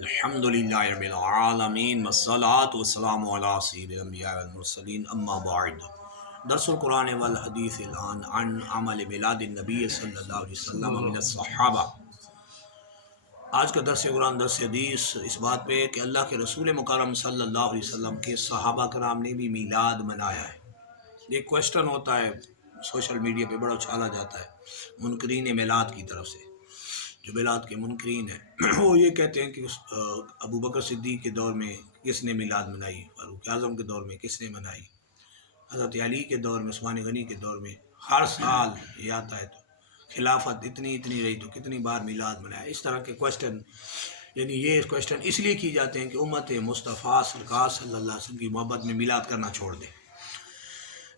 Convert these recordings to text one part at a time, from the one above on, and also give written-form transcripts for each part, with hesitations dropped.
الحمدللہ رب العالمین والصلاة والسلام علی سید الانبیاء والمرسلین اما بعد درس القرآن والحدیث الان عن عمل میلاد النبی صلی اللہ علیہ وسلم من الصحابہ۔ آج کا درس قرآن درس حدیث اس بات پہ کہ اللہ کے رسول مکرم صلی اللہ علیہ وسلم کے صحابہ کرام نے بھی میلاد منایا ہے۔ ایک کوشچن ہوتا ہے سوشل میڈیا پہ بڑا اچھالا جاتا ہے منکرین میلاد کی طرف سے، جو میلاد کے منکرین ہیں وہ یہ کہتے ہیں کہ ابو بکر صدیق کے دور میں کس نے میلاد منائی، فاروق اعظم کے دور میں کس نے منائی، حضرت علی کے دور میں، عثمان غنی کے دور میں ہر سال یہ آتا ہے، تو خلافت اتنی رہی تو کتنی بار میلاد منایا۔ اس طرح کے کوشچن، یعنی یہ کوشچن اس لیے کی جاتے ہیں کہ امت مصطفیٰ سرکار صلی اللہ علیہ وسلم کی محبت میں میلاد کرنا چھوڑ دے،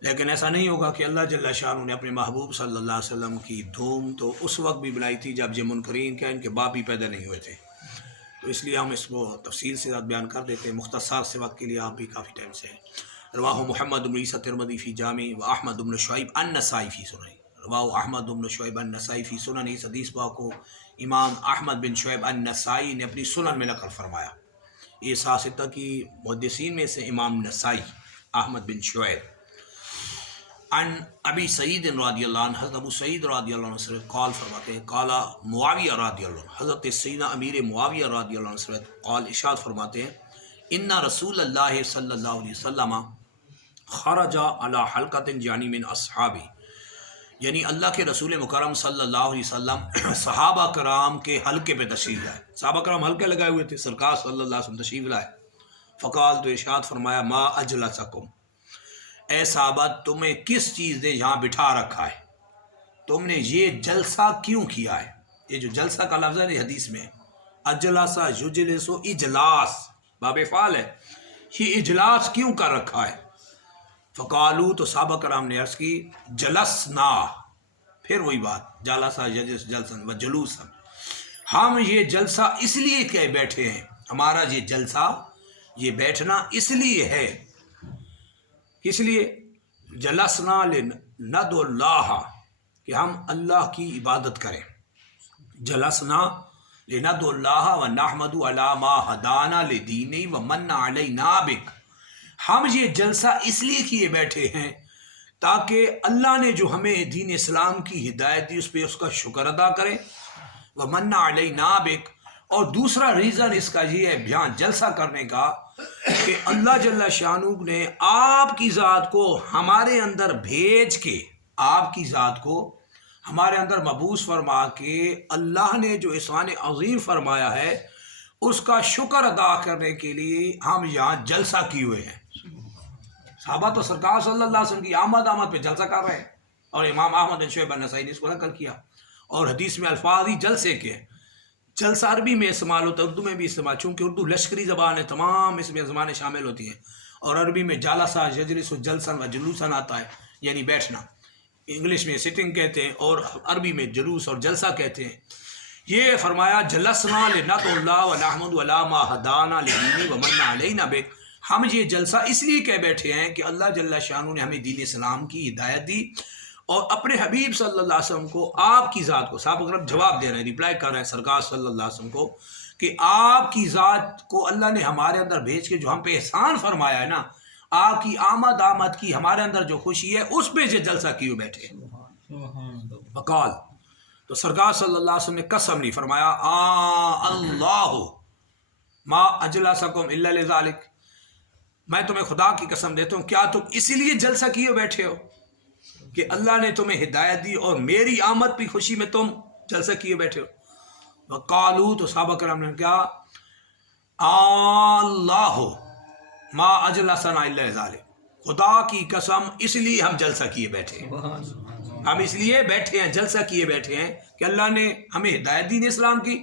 لیکن ایسا نہیں ہوگا کہ اللہ جل شانہ نے اپنے محبوب صلی اللہ علیہ وسلم کی دھوم تو اس وقت بھی بنائی تھی جب یہ منکرین کیا ان کے باپ بھی پیدا نہیں ہوئے تھے، تو اس لیے ہم اس کو تفصیل سے بیان کر دیتے ہیں مختصر سے وقت کے لیے، آپ بھی کافی ٹائم سے ہیں۔ رواہ محمد بن عیسیٰ ترمذی فی جامع و احمد بن شعیب النسائی فی سنن، رواہ احمد بن شعیب النسائی فی سنن، اس حدیث پاک کو امام احمد بن شعیب النسائی نے اپنی سنن میں نقل فرمایا۔ یہ ساستہ کی محدثین میں سے امام نسائی احمد بن شعیب عن ابی سعید رضی اللہ عنہ، حضرت ابو سعید رضی اللہ عنہ سے قال فرماتے ہیں قال معاویہ رضی اللہ عنہ، حضرت سیدنا امیر معاویہ رضی اللہ عنہ سے قال ارشاد فرماتے ہیں ان رسول اللہ صلی اللہ علیہ وسلم خرج علی حلقۃ یعنی من اصحابی، یعنی اللہ کے رسول مکرم صلی اللہ علیہ وسلم صحابہ کرام کے حلقے پہ تشریف لائے، صحابہ کرام حلقے لگائے ہوئے تھے، سرکار صلی اللہ علیہ وسلم تشریف لائے، فقال تو ارشاد فرمایا ما اجلسکم، اے صحابہ تمہیں کس چیز نے یہاں بٹھا رکھا ہے، تم نے یہ جلسہ کیوں کیا ہے۔ یہ جو جلسہ کا لفظ ہے یہ حدیث میں اجلسہ یجلس اجلاس باب فعل ہے، یہ اجلاس کیوں کر رکھا ہے۔ فقالو تو صحابہ کرام نے عرض کی جلسنا، پھر وہی بات جلسہ یجلس جلسن و جلوسن، ہم یہ جلسہ اس لیے کہ بیٹھے ہیں، ہمارا یہ جلسہ یہ بیٹھنا اس لیے ہے، اس لیے جلسنا لندعو اللہ، کہ ہم اللہ کی عبادت کریں، جلسنا لندعو اللہ ونحمد علی ما ہدانا لدینہ ومن علینا بک، ہم یہ جلسہ اس لیے کیے بیٹھے ہیں تاکہ اللہ نے جو ہمیں دین اسلام کی ہدایت دی اس پہ اس کا شکر ادا کریں، ومن علینا بک، اور دوسرا ریزن اس کا یہ ہے بیان جلسہ کرنے کا کہ اللہ جل شانہ نے آپ کی ذات کو ہمارے اندر بھیج کے، آپ کی ذات کو ہمارے اندر مبعوث فرما کے اللہ نے جو احسان عظیم فرمایا ہے اس کا شکر ادا کرنے کے لیے ہم یہاں جلسہ کیے ہوئے ہیں۔ صحابہ تو سرکار صلی اللہ علیہ وسلم کی آمد پہ جلسہ کر رہے ہیں، اور امام احمد بن شعیب النسائی نے اس کو نقل کیا، اور حدیث میں الفاظ ہی جلسے کے، جلسہ عربی میں استعمال ہوتا ہے، اردو میں بھی استعمال، چونکہ اردو لشکری زبان ہے، تمام اس میں زبانیں شامل ہوتی ہیں، اور عربی میں جالسہ یجلس جلسن و جلوسن آتا ہے، یعنی بیٹھنا، انگلش میں سٹنگ کہتے ہیں اور عربی میں جلوس اور جلسہ کہتے ہیں۔ یہ فرمایا جلسنا لندعو اللہ ونحمد علی ما ہدانا لدینہ ومن علینا بک، ہم یہ جلسہ اس لیے کہہ بیٹھے ہیں کہ اللہ جل شانہ نے ہمیں دین اسلام کی ہدایت دی، اور اپنے حبیب صلی اللہ علیہ وسلم کو، آپ کی ذات کو، صحابہ کرام جواب دے رہے ہیں، ریپلائی کر رہے ہیں سرکار صلی اللہ علیہ وسلم کو کہ آپ کی ذات کو اللہ نے ہمارے اندر بھیج کے جو ہم پہ احسان فرمایا ہے نا، آپ کی آمد کی ہمارے اندر جو خوشی ہے اس پہ یہ جلسہ کیوں بیٹھے ہیں۔ وقال تو سرکار صلی اللہ علیہ وسلم نے قسم نہیں فرمایا اللہ ما اجلسکم الا لذالک، میں تمہیں خدا کی قسم دیتا ہوں کیا تم اسی لیے جلسہ کیے بیٹھے ہو کہ اللہ نے تمہیں ہدایت دی اور میری آمد کی خوشی میں تم جلسہ کیے بیٹھے ہو۔ وقالو تو صحابہ کرام نے کیا اللہ ما اجلسنا الا لذالک، خدا کی قسم اس لیے ہم جلسہ کیے بیٹھے ہیں، ہم اس لیے بیٹھے ہیں، جلسہ کیے بیٹھے ہیں کہ اللہ نے ہمیں ہدایت دین اسلام کی،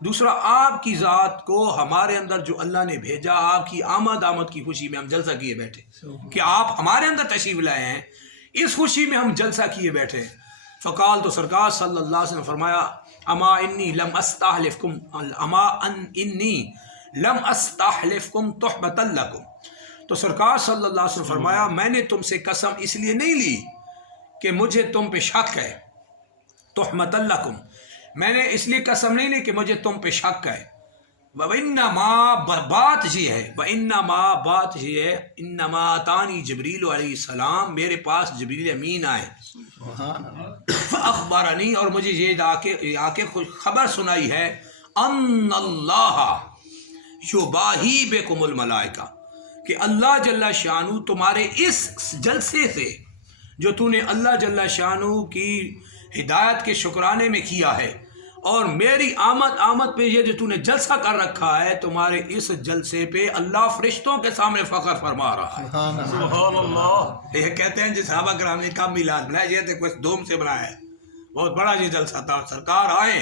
دوسرا آپ کی ذات کو ہمارے اندر جو اللہ نے بھیجا، آپ کی آمد کی خوشی میں ہم جلسہ کیے بیٹھے کہ آپ ہمارے اندر تشریف لائے ہیں، اس خوشی میں ہم جلسہ کیے بیٹھے ہیں۔ فقال تو سرکار صلی اللہ علیہ وسلم فرمایا اما انی لم استحلفکم تحبۃ لکم، تو سرکار صلی اللہ علیہ وسلم فرمایا میں نے تم سے قسم اس لیے نہیں لی کہ مجھے تم پہ شک ہے، تحمت لکم، میں نے اس لیے قسم نہیں لی کہ مجھے تم پہ شک ہے، وَإِنَّمَا بات یہ ہے، وَإِنَّمَا بات یہ ہے، انما تانی جبریل علیہ السلام، میرے پاس جبریل امین آئے، فاخبرنی، اور مجھے یہ آ کے خبر سنائی ہے، ان اللہ یباہی بکم الملائکہ، کہ اللہ جل شانہ تمہارے اس جلسے سے جو تو نے اللہ جل شانہ کی ہدایت کے شکرانے میں کیا ہے، اور میری آمد پہ یہ جو تو نے جلسہ کر رکھا ہے، تمہارے اس جلسے پہ اللہ فرشتوں کے سامنے فخر فرما رہا ہے۔ سبحان اللہ۔ یہ کہتے ہیں جی صحابہ کرام نے کب میلاد بنایا، یہ تو کوئی دوم سے بنایا ہے، بہت بڑا یہ جلسہ تھا، سرکار آئے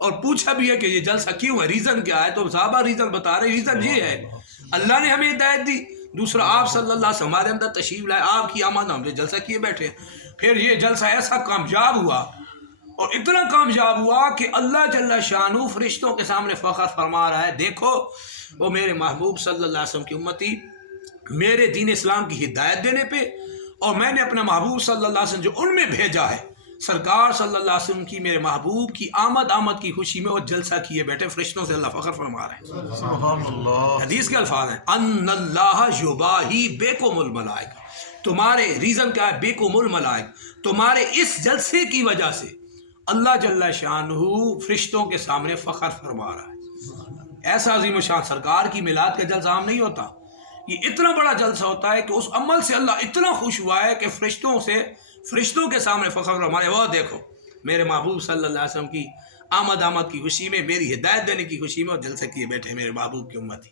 اور پوچھا بھی ہے کہ یہ جلسہ کیوں ہے، ریزن کیا ہے، تو صحابہ ریزن بتا رہے، ریزن یہ ہے اللہ نے ہمیں ہدایت دی، دوسرا آپ صلی اللہ علیہ وسلم ہمارے اندر تشریف لائے، آپ کی آمد ہم نے جلسہ کیے بیٹھے، پھر یہ جلسہ ایسا کامیاب ہوا اور اتنا کامیاب ہوا کہ اللہ جل شانہ فرشتوں کے سامنے فخر فرما رہا ہے، دیکھو وہ میرے محبوب صلی اللہ علیہ وسلم کی امتی میرے دین اسلام کی ہدایت دینے پہ، اور میں نے اپنا محبوب صلی اللہ علیہ وسلم جو ان میں بھیجا ہے، سرکار صلی اللہ علیہ وسلم کی، میرے محبوب کی آمد کی خوشی میں وہ جلسہ کیے بیٹھے، فرشتوں سے اللہ فخر فرما رہے ہیں۔ سبحان اللہ۔ حدیث کے الفاظ ہیں، ان اللہ یباہی بکم الملائکہ، تمہارے ریزن کیا ہے، بکم الملائکہ، تمہارے اس جلسے کی وجہ سے اللہ جل شانہ فرشتوں کے سامنے فخر فرما رہا ہے۔ ایسا عظیم شان سرکار کی میلاد کا جلسہ عام نہیں ہوتا، یہ اتنا بڑا جلسہ ہوتا ہے کہ اس عمل سے اللہ اتنا خوش ہوا ہے کہ فرشتوں کے سامنے فخر فرما رہا ہے، وہ دیکھو میرے محبوب صلی اللہ علیہ وسلم کی آمد کی خوشی میں، میری ہدایت دینے کی خوشی میں، اور جلسہ کیے بیٹھے میرے محبوب کی امتی۔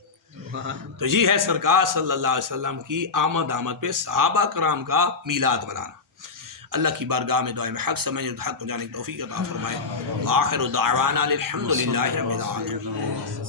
تو یہ ہے سرکار صلی اللہ علیہ وسلم کی آمد پہ صحابہ کرام کا میلاد منانا۔ اللہ کی بارگاہ میں دعائیں میں حق سمجھنے اور حق پہنچانے کی توفیق عطا فرمائے۔ وآخر دعوانا الحمد للہ رب العالمین۔